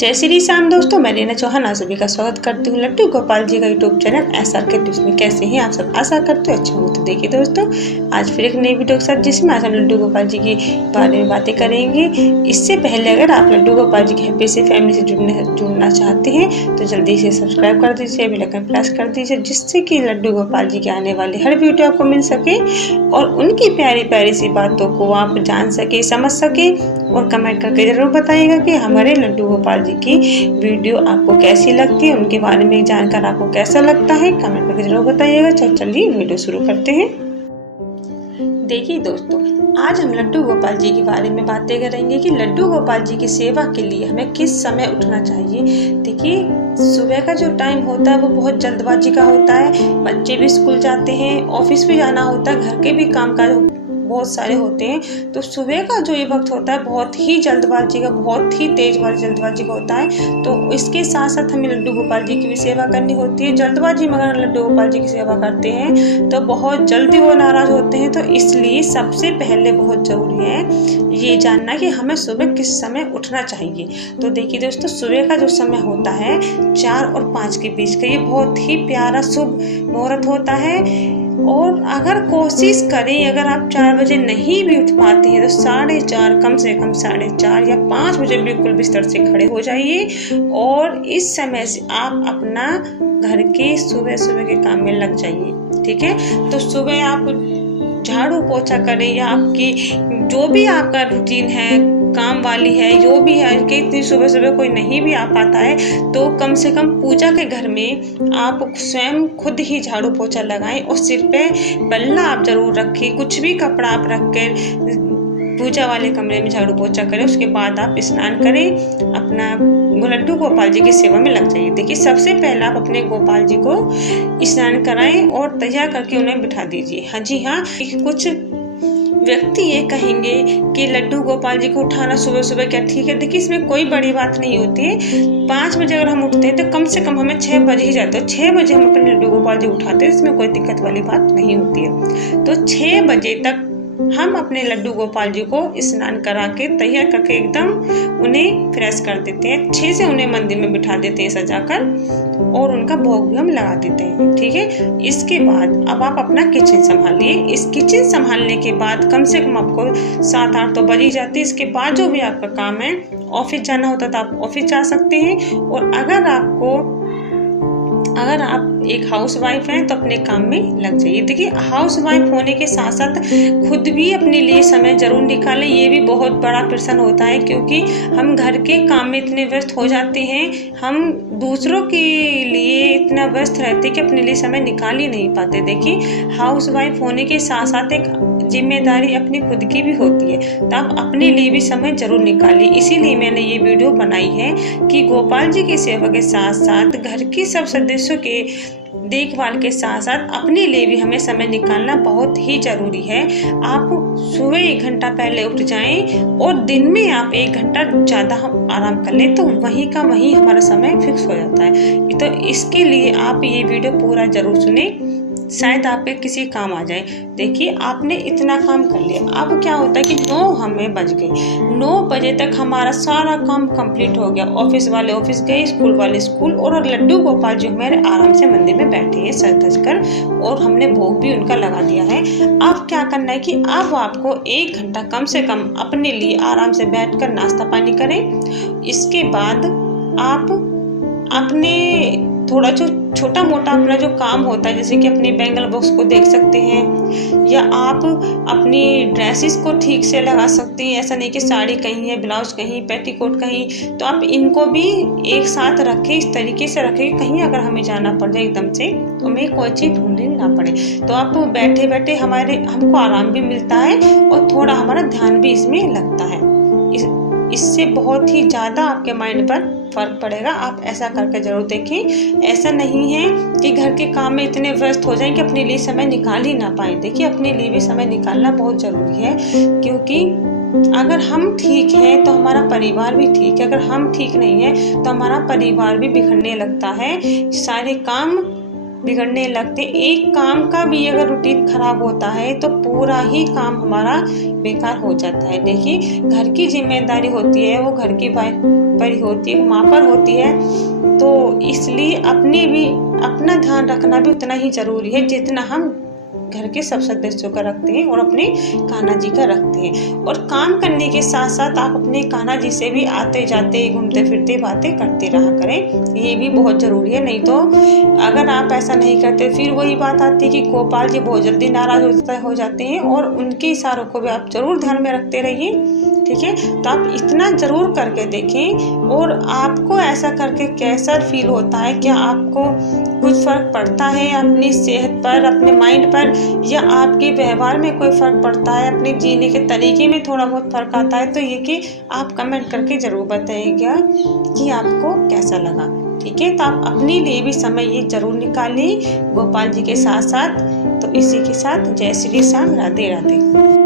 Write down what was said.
जय श्री श्याम दोस्तों, मैं रीना चौहान आप सभी का स्वागत करती हूँ लड्डू गोपाल जी का यूट्यूब चैनल SRK टिप्स में। कैसे हैं आप सब? आशा करते हो अच्छे होंगे। तो देखिए दोस्तों, आज फिर एक नई वीडियो के साथ जिसमें आज हम लड्डू गोपाल जी के बारे में बातें करेंगे। इससे पहले अगर आप लड्डू गोपाल जी की हैप्पी सी फैमिली से जुड़ना चाहते हैं तो जल्दी से सब्सक्राइब कर दीजिए, बेल आइकन प्रेस कर दीजिए, जिससे कि लड्डू गोपाल जी के आने वाली हर वीडियो आपको मिल सके और उनकी प्यारी प्यारी सी बातों को आप जान सके, समझ सके। और कमेंट करके जरूर बताइएगा कि हमारे लड्डू गोपाल जी की वीडियो आपको कैसी लगती है, उनके बारे में जानकर आपको कैसा लगता है, कमेंट करके जरूर बताइएगा। चलिए वीडियो शुरू करते हैं। देखिए दोस्तों, आज हम लड्डू गोपाल जी के बारे में बातें करेंगे कि लड्डू गोपाल जी की सेवा के लिए हमें किस समय उठना चाहिए। देखिए, सुबह का जो टाइम होता है वो बहुत जल्दबाजी का होता है। बच्चे भी स्कूल जाते हैं, ऑफिस भी जाना होता है, घर के भी कामकाज बहुत सारे होते हैं। तो सुबह का जो ये वक्त होता है बहुत ही जल्दबाजी का, बहुत ही तेज वाली जल्दबाजी का होता है। तो इसके साथ साथ हमें लड्डू गोपाल जी की भी सेवा करनी होती है। जल्दबाजी में अगर लड्डू गोपाल जी की सेवा करते हैं तो बहुत जल्दी वो नाराज होते हैं। तो इसलिए सबसे पहले बहुत जरूरी है ये जानना कि हमें सुबह किस समय उठना चाहिए। तो देखिए दोस्तों, सुबह का जो समय होता है 4 और 5 के बीच का, ये बहुत ही प्यारा शुभ मुहूर्त होता है। और अगर कोशिश करें, अगर आप 4 बजे नहीं भी उठ पाते हैं तो 4:30, कम से कम 4:30 या 5 बजे बिल्कुल बिस्तर से खड़े हो जाइए और इस समय से आप अपना घर के सुबह के काम में लग जाइए। ठीक है, तो सुबह आप झाड़ू पोछा करें या आपकी जो भी आपका रूटीन है, काम वाली है, जो भी है कि इतनी सुबह कोई नहीं भी आ पाता है तो कम से कम पूजा के घर में आप स्वयं खुद ही झाड़ू पोछा लगाएं और सिर पे बल्ला आप जरूर रखें। कुछ भी कपड़ा आप रख कर पूजा वाले कमरे में झाड़ू पोछा करें। उसके बाद आप स्नान करें, अपना लड्डू गोपाल जी की सेवा में लग जाइए। देखिए, सबसे पहले आप अपने गोपाल जी को स्नान कराएं और तैयार करके उन्हें बिठा दीजिए। हाँ जी हाँ, कुछ व्यक्ति ये कहेंगे कि लड्डू गोपाल जी को उठाना सुबह क्या ठीक है। देखिए, इसमें कोई बड़ी बात नहीं होती है। 5 बजे अगर हम उठते हैं तो कम से कम हमें 6 बजे ही जाते हैं। 6 बजे हम अपने लड्डू गोपाल जी उठाते हैं, इसमें कोई दिक्कत वाली बात नहीं होती है। तो 6 बजे तक हम अपने लड्डू गोपाल जी को स्नान करा के तैयार करके एकदम उन्हें फ्रेश कर देते हैं। अच्छे से उन्हें मंदिर में बिठा देते हैं सजाकर और उनका भोग भी हम लगा देते हैं। ठीक है, इसके बाद अब आप अपना किचन संभालिए। इस किचन संभालने के बाद कम से कम आपको 7-8 तो बज ही जाती है। इसके बाद जो भी आपका काम है, ऑफिस जाना होता तो आप ऑफिस जा सकते हैं। और अगर आप एक हाउस वाइफ हैं तो अपने काम में लग जाइए। देखिए, हाउस वाइफ होने के साथ साथ खुद भी अपने लिए समय जरूर निकालें। ये भी बहुत बड़ा प्रश्न होता है, क्योंकि हम घर के काम में इतने व्यस्त हो जाते हैं, हम दूसरों के लिए इतना व्यस्त रहते हैं कि अपने लिए समय निकाल ही नहीं पाते। देखिए, हाउस वाइफ होने के साथ साथ एक जिम्मेदारी अपनी खुद की भी होती है, तो आप अपने लिए भी समय जरूर निकालिए। इसीलिए मैंने ये वीडियो बनाई है कि गोपाल जी की सेवा के साथ साथ घर के सब सदस्यों के देखभाल के साथ साथ अपने लिए भी हमें समय निकालना बहुत ही जरूरी है। आप सुबह 1 घंटा पहले उठ जाएं और दिन में आप 1 घंटा ज़्यादा आराम कर लें तो वहीं का वहीं हमारा समय फिक्स हो जाता है। तो इसके लिए आप ये वीडियो पूरा जरूर सुने, शायद आपके किसी काम आ जाए। देखिए, आपने इतना काम कर लिया, अब क्या होता है कि 9 हमें बज गए। 9 बजे तक हमारा सारा काम कंप्लीट हो गया। ऑफिस वाले ऑफिस गए, स्कूल वाले स्कूल, और लड्डू गोपाल जी हमारे आराम से मंदिर में बैठे हैं सज धज कर, और हमने भोग भी उनका लगा दिया है। अब क्या करना है कि अब आपको 1 घंटा कम से कम अपने लिए आराम से बैठ कर नाश्ता पानी करें। इसके बाद आप अपने थोड़ा जो छोटा मोटा अपना जो काम होता है, जैसे कि अपने बैंगल बॉक्स को देख सकते हैं या आप अपनी ड्रेसेस को ठीक से लगा सकते हैं। ऐसा नहीं कि साड़ी कहीं है, ब्लाउज कहीं, पेटीकोट कहीं, तो आप इनको भी एक साथ रखें, इस तरीके से रखें कि कहीं अगर हमें जाना पड़ जाए एकदम से तो हमें कोई चीज़ ढूंढनी ना पड़े। तो आप बैठे बैठे हमको आराम भी मिलता है और थोड़ा हमारा ध्यान भी इसमें लगता है। इससे बहुत ही ज़्यादा आपके माइंड पर फर्क पड़ेगा। आप ऐसा करके जरूर देखें। ऐसा नहीं है कि घर के काम में इतने व्यस्त हो जाएं कि अपने लिए समय निकाल ही ना पाए। देखिए, अपने लिए भी समय निकालना बहुत ज़रूरी है, क्योंकि अगर हम ठीक हैं तो हमारा परिवार भी ठीक है। अगर हम ठीक नहीं है तो हमारा परिवार भी बिखरने लगता है। सारे काम बिगड़ने लगते। एक काम का भी अगर रूटीन खराब होता है तो पूरा ही काम हमारा बेकार हो जाता है। देखिए, घर की जिम्मेदारी होती है वो घर की पर होती है, माँ पर होती है, तो इसलिए अपना ध्यान रखना भी उतना ही जरूरी है जितना हम घर के सब सदस्यों का रखते हैं और अपने कान्हा जी का रखते हैं। और काम करने के साथ साथ आप अपने कान्हा जी से भी आते जाते घूमते फिरते बातें करते रहा करें, ये भी बहुत जरूरी है। नहीं तो अगर आप ऐसा नहीं करते फिर वही बात आती है कि गोपाल जी बहुत जल्दी नाराज हो जाते हैं, और उनके इशारों को भी आप जरूर ध्यान में रखते रहिए, ठीक है। तो आप इतना जरूर करके देखें, और आपको ऐसा करके कैसा फील होता है, क्या आपको कुछ फर्क पड़ता है अपनी सेहत पर, अपने माइंड पर, या आपके व्यवहार में कोई फर्क पड़ता है, अपने जीने के तरीके में थोड़ा बहुत फर्क आता है, तो ये कि आप कमेंट करके जरूर बताइएगा कि आपको कैसा लगा, ठीक है। तो आप अपने लिए भी समय ये जरूर निकालिए गोपाल जी के साथ साथ। तो इसी के साथ जय श्री श्याम, राधे राधे।